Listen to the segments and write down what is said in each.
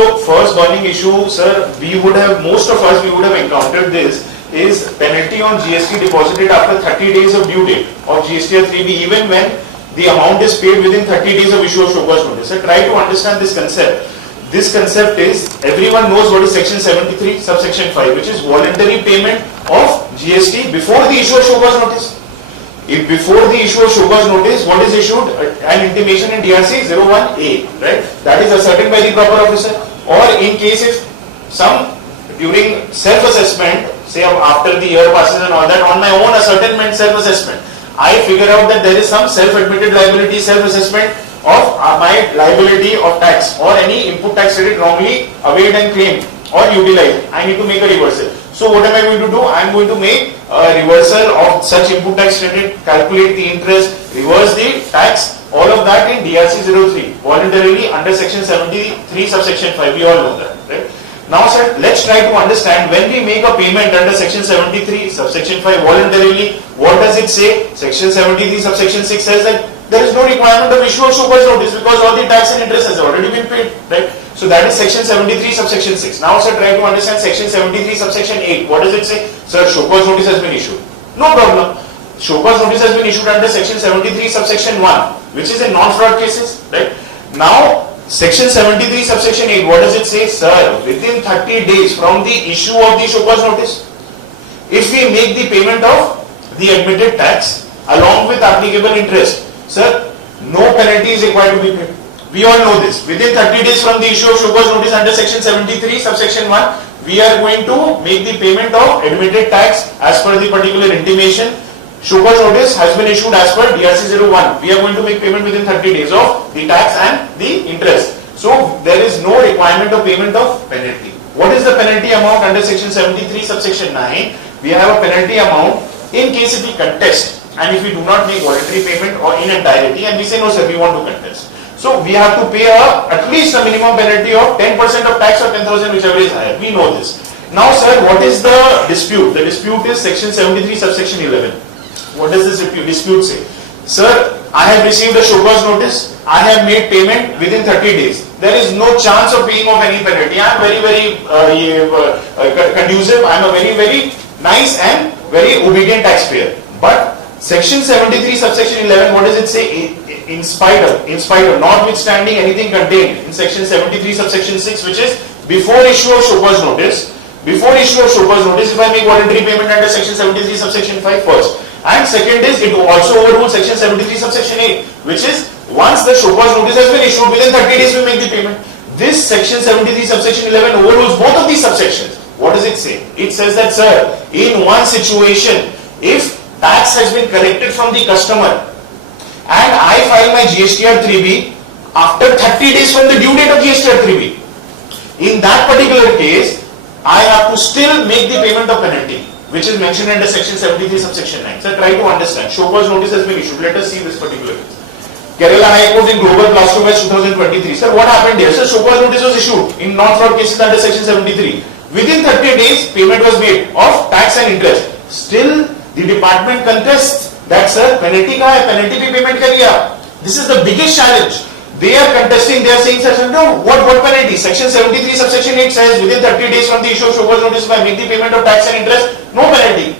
So first burning issue, sir, most of us would have encountered this, is penalty on GST deposited after 30 days of due date of GSTR-3B, even when the amount is paid within 30 days of issue of show cause notice. So try to understand this concept. This concept is, everyone knows what is section 73 subsection 5, which is voluntary payment of GST before the issue of show cause notice. If before the issue of show cause notice, what is issued? An intimation in DRC 01A, right? That is ascertained by the proper officer. Or in case if during self-assessment, say after the year passes and all that, on my own ascertainment self-assessment, I figure out that there is some self-admitted liability, self-assessment of my liability of tax or any input tax credit wrongly availed and claimed or utilized. I need to make a reversal. So what am I going to do? I am going to make a reversal of such input tax credit, calculate the interest, reverse the tax, all of that in DRC 03, voluntarily under section 73 subsection 5. We all know that, right? Now sir, let's try to understand when we make a payment under section 73 subsection 5 voluntarily, what does it say? Section 73 subsection 6 says that there is no requirement of issue of show cause notice because all the tax and interest has already been paid, right? So that is section 73 subsection 6. Now sir, try to understand section 73 subsection 8. What does it say? Sir, show cause notice has been issued. No problem. Show cause notice has been issued under section 73 subsection 1, which is in non-fraud cases, right? Now section 73 subsection 8, what does it say? Sir, within 30 days from the issue of the show cause notice, if we make the payment of the admitted tax along with applicable interest, sir, no penalty is required to be paid. We all know this. Within 30 days from the issue of show cause notice under section 73 subsection 1, we are going to make the payment of admitted tax as per the particular intimation. Show cause notice has been issued as per DRC 01. We are going to make payment within 30 days of the tax and the interest. So there is no requirement of payment of penalty. What is the penalty amount under section 73 subsection 9? We have a penalty amount in case if we contest and if we do not make voluntary payment or in entirety and we say no sir, we want to contest. So we have to pay at least a minimum penalty of 10% of tax or 10,000, whichever is higher. We know this. Now sir, what is the dispute? The dispute is section 73 subsection 11. What does this dispute say? Sir, I have received a show cause notice. I have made payment within 30 days. There is no chance of paying off any penalty. I am very conducive. I am a very nice and very obedient taxpayer. But section 73 subsection 11, what does it say? In spite of, notwithstanding anything contained in section 73 subsection 6, which is before issue of show cause notice. Before issue of show cause notice, if I make voluntary payment under section 73 subsection 5 first. And second is, it also overrules section 73 subsection 8, which is once the show cause notice has been issued, within 30 days we make the payment. This section 73 subsection 11 overrules both of these subsections. What does it say? It says that sir, in one situation, if tax has been collected from the customer and I file my GSTR-3B after 30 days from the due date of GSTR-3B, in that particular case, I have to still make the payment of penalty, which is mentioned under section 73 subsection 9. So try to understand. Show cause notice has been issued. Let us see this particular case. Kerala High Court in Global Plasto Match 2023. Sir, what happened here? Sir, show cause notice was issued in non-fraud cases under section 73. Within 30 days, payment was made of tax and interest. Still, the department contests that sir, penalty kahan hai? Penalty pe payment kar diya. This is the biggest challenge. They are contesting, they are saying, sir, no, what penalty? Section 73 subsection 8 says within 30 days from the issue of show cause notice, if I make the payment of tax and interest, no penalty.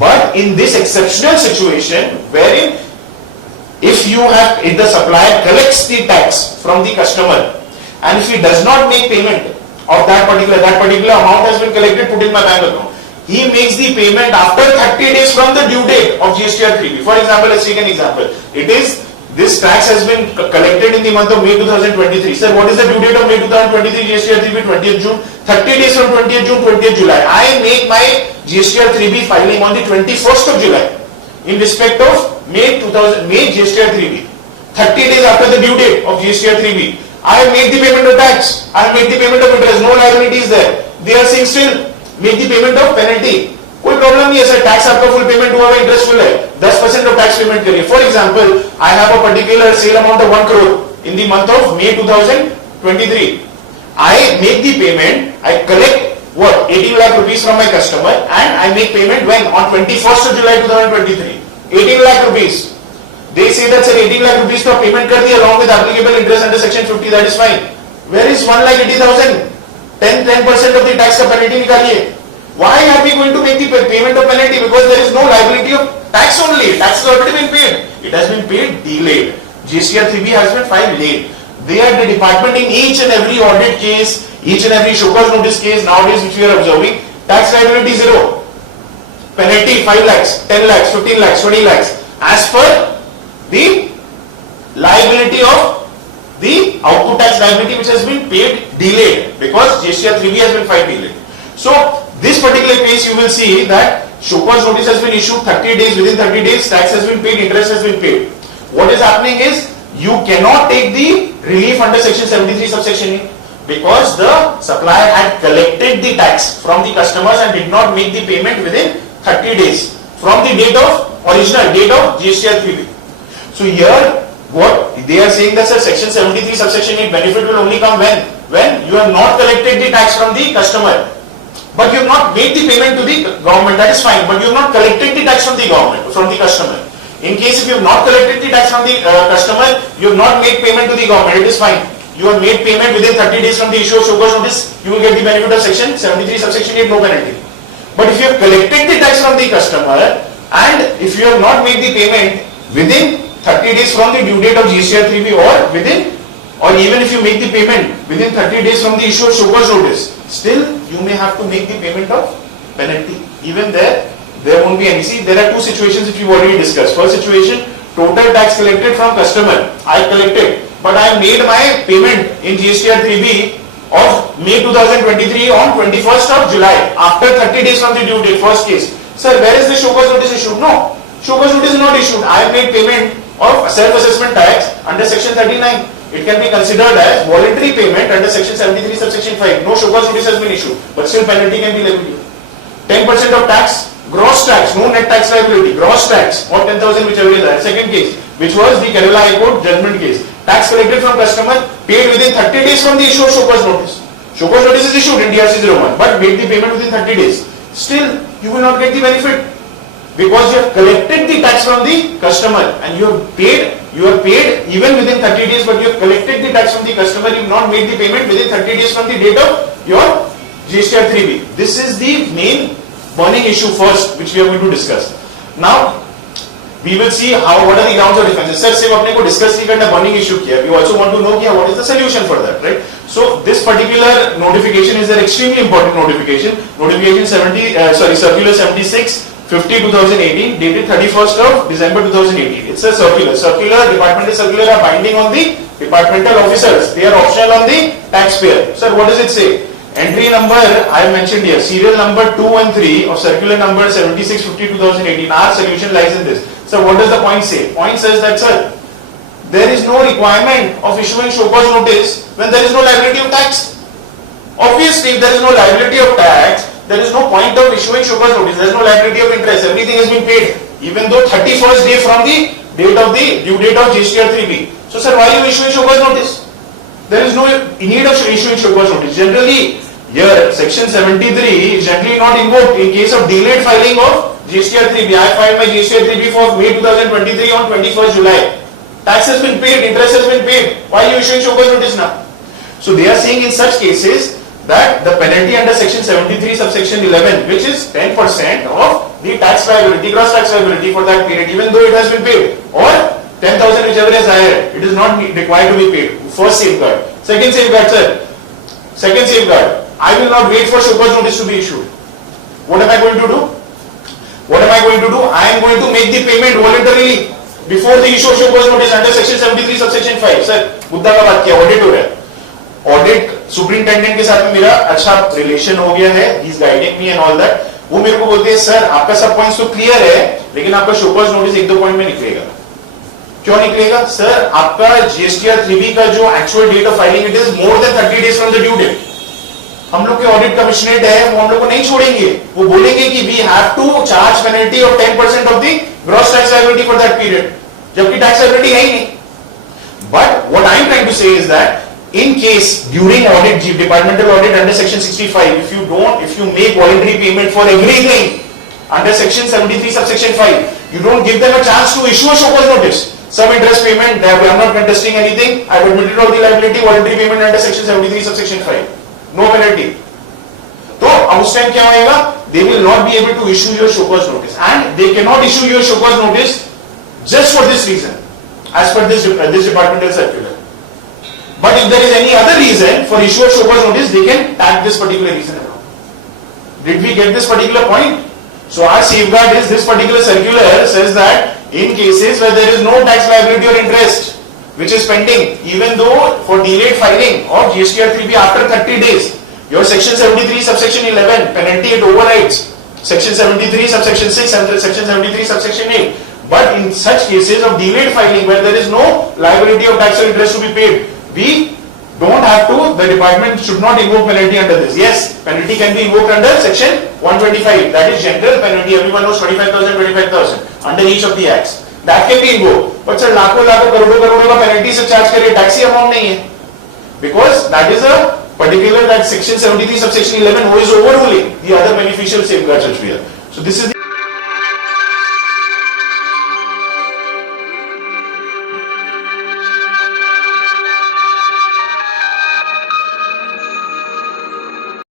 But in this exceptional situation, wherein if the supplier collects the tax from the customer and if he does not make payment of that particular amount has been collected, put in my bank account, he makes the payment after 30 days from the due date of GSTR-3B. For example, let's take an example. This tax has been collected in the month of May 2023. Sir, what is the due date of May 2023 GSTR-3B? 20th June. 30 days from 20th June, 20th July. I make my GSTR-3B filing on the 21st of July in respect of May GSTR-3B. 30 days after the due date of GSTR-3B. I have made the payment of tax. I have made the payment of interest. No liability is there. They are saying still make the payment of penalty. कोई problem नहीं है sir, tax आपका full payment हुआ है, interest full है, 10% of tax payment करिए. For example, I have a particular sale amount of 1 crore in the month of May 2023. I make the payment, I collect 18 lakh rupees from my customer and I make payment when? On 21st of July 2023. 18 lakh rupees. They say that sir 18 lakh rupees to payment कर दिया along with applicable interest under section 50, that is fine. Where is 1,80,000? 10% of the tax का penalty निकालिए. Why are we going to make the payment of penalty? Because there is no liability of tax only. Tax has already been paid. It has been paid delayed. GSTR-3B has been filed late. They are the department in each and every audit case, each and every show cause notice case nowadays which we are observing. Tax liability zero. Penalty 5 lakhs, 10 lakhs, 15 lakhs, 20 lakhs. As per the liability of the output tax liability which has been paid delayed because GSTR-3B has been filed delayed. So this particular case you will see that show cause notice has been issued 30 days, within 30 days tax has been paid, interest has been paid. What is happening is you cannot take the relief under section 73 subsection A because the supplier had collected the tax from the customers and did not make the payment within 30 days from the date of original date of GSTR-3B. So here what they are saying that sir, section 73 subsection 8 benefit will only come when you have not collected the tax from the customer, but you have not made the payment to the government. That is fine, but you have not collected the tax from the government, from the customer. In case if you have not collected the tax from the customer, you have not made payment to the government, it is fine. You have made payment within 30 days from the issue of show cause notice, you will get the benefit of section 73 subsection 8, no penalty. But if you have collected the tax from the customer and if you have not made the payment within 30 days from the due date of GSTR-3B or even if you make the payment within 30 days from the issue of show cause notice, still you may have to make the payment of penalty. Even there won't be any. See, there are two situations which we've already discussed. First situation, total tax collected from customer, I collected, but I made my payment in GSTR-3B of May 2023 on 21st of July after 30 days from the due date. First case, sir, where is the show cause notice issued? No, show cause notice is not issued. I have made payment of self-assessment tax under section 39. It can be considered as voluntary payment under section 73 subsection 5. No show cause notice has been issued, but still penalty can be levied. 10% of tax, gross tax, no net tax liability, gross tax or 10,000 whichever is that. Second case, which was the Kerala High Court judgment case. Tax collected from customer, paid within 30 days from the issue of show cause notice. Show cause notice is issued in DRC 01, but made the payment within 30 days. Still, you will not get the benefit because you have collected the tax from the customer and you are paid even within 30 days, but you have collected the tax from the customer, you have not made the payment within 30 days from the date of your GSTR-3B. This is the main burning issue first which we are going to discuss. Now we will see what are the grounds of defense. Sir, सिर्फ अपने को discuss नहीं करना burning issue किया. We also want to know what is the solution for that, right? So this particular notification is an extremely important notification. Notification circular 76/50/2018 dated 31st of December 2018. It's a circular. Departmental circular are binding on the departmental officers. They are optional on the taxpayer. Sir, what does it say? Entry number I have mentioned here, serial number 2 and 3 of circular number 76/50/2018. Our solution lies in this. So what does the point say? Point says that, sir, there is no requirement of issuing show cause notice when there is no liability of tax. Obviously, if there is no liability of tax, there is no point of issuing show cause notice. There is no liability of interest. Everything has been paid, even though 31st day from the date of the due date of GSTR-3B. So, sir, why are you issuing show cause notice? There is no need of issuing show cause notice. Generally, here section 73 is generally not invoked in case of delayed filing of GSTR-3B. I filed my GSTR-3B for May 2023 on 21st July. Tax has been paid, interest has been paid. Why are you issuing show cause notice now? So they are saying in such cases that the penalty under section 73 subsection 11, which is 10% of the tax liability, gross tax liability for that period, even though it has been paid, or 10,000 whichever is higher, it is not required to be paid. First safeguard. Second safeguard, sir. Second safeguard, I will not wait for show cause notice to be issued. What am I going to do? What am I going to do? I am going to make the payment voluntarily before the issue of show cause notice under section 73 subsection 5. Sir, मुद्दा का बात क्या? Audit हो रहा है. Audit superintendent के साथ में मेरा अच्छा रिलेशन हो गया है. He is guiding me and all that. वो मेरे को बोलते हैं, सर आपका सब पॉइंट्स तो क्लियर है, लेकिन आपका शो कॉज नोटिस एक दो पॉइंट में निकलेगा. क्यों निकलेगा? सर आपका GSTR-3B का जो actual date of filing it is more than 30 days from the due date. हम लोग के ऑडिट कमिश्नरेट है, वो हम लोग को नहीं छोड़ेंगे. वो बोलेंगे कि we have to charge penalty of 10% of the gross tax liability for that period, जबकि टैक्स लायबिलिटी है ही नहीं. But what I am trying to say is that in case during audit, departmental audit under section 65, if you make voluntary payment for everything under section 73 subsection 5, you don't give them a chance to issue a show cause notice. Some interest payment, I am not contesting anything. I have admitted all the liability, voluntary payment under section 73 subsection 5. No penalty. तो उस time क्या होएगा? They will not be able to issue your show cause notice, and they cannot issue your show cause notice just for this reason, as per this departmental circular. But if there is any other reason for issue of show cause notice, they can tag this particular reason around. Did we get this particular point? So our safeguard is this particular circular says that in cases where there is no tax liability or interest which is pending, even though for delayed filing of GSTR-3B after 30 days, your section 73 subsection 11 penalty it overrides section 73 subsection 6 and section 73 subsection 8. But in such cases of delayed filing where there is no liability of tax or interest to be paid, we don't have to, the department should not invoke penalty under this. Yes, penalty can be invoked under section 125, that is general penalty, everyone knows 25,000 under each of the acts. That can be invoked. But sir, लाखों करोड़ों का penalty से charge करे, taxi amount नहीं है. Because that is a particular that section 73 subsection 11 who is overruling the other beneficial safeguards which we have. So this is the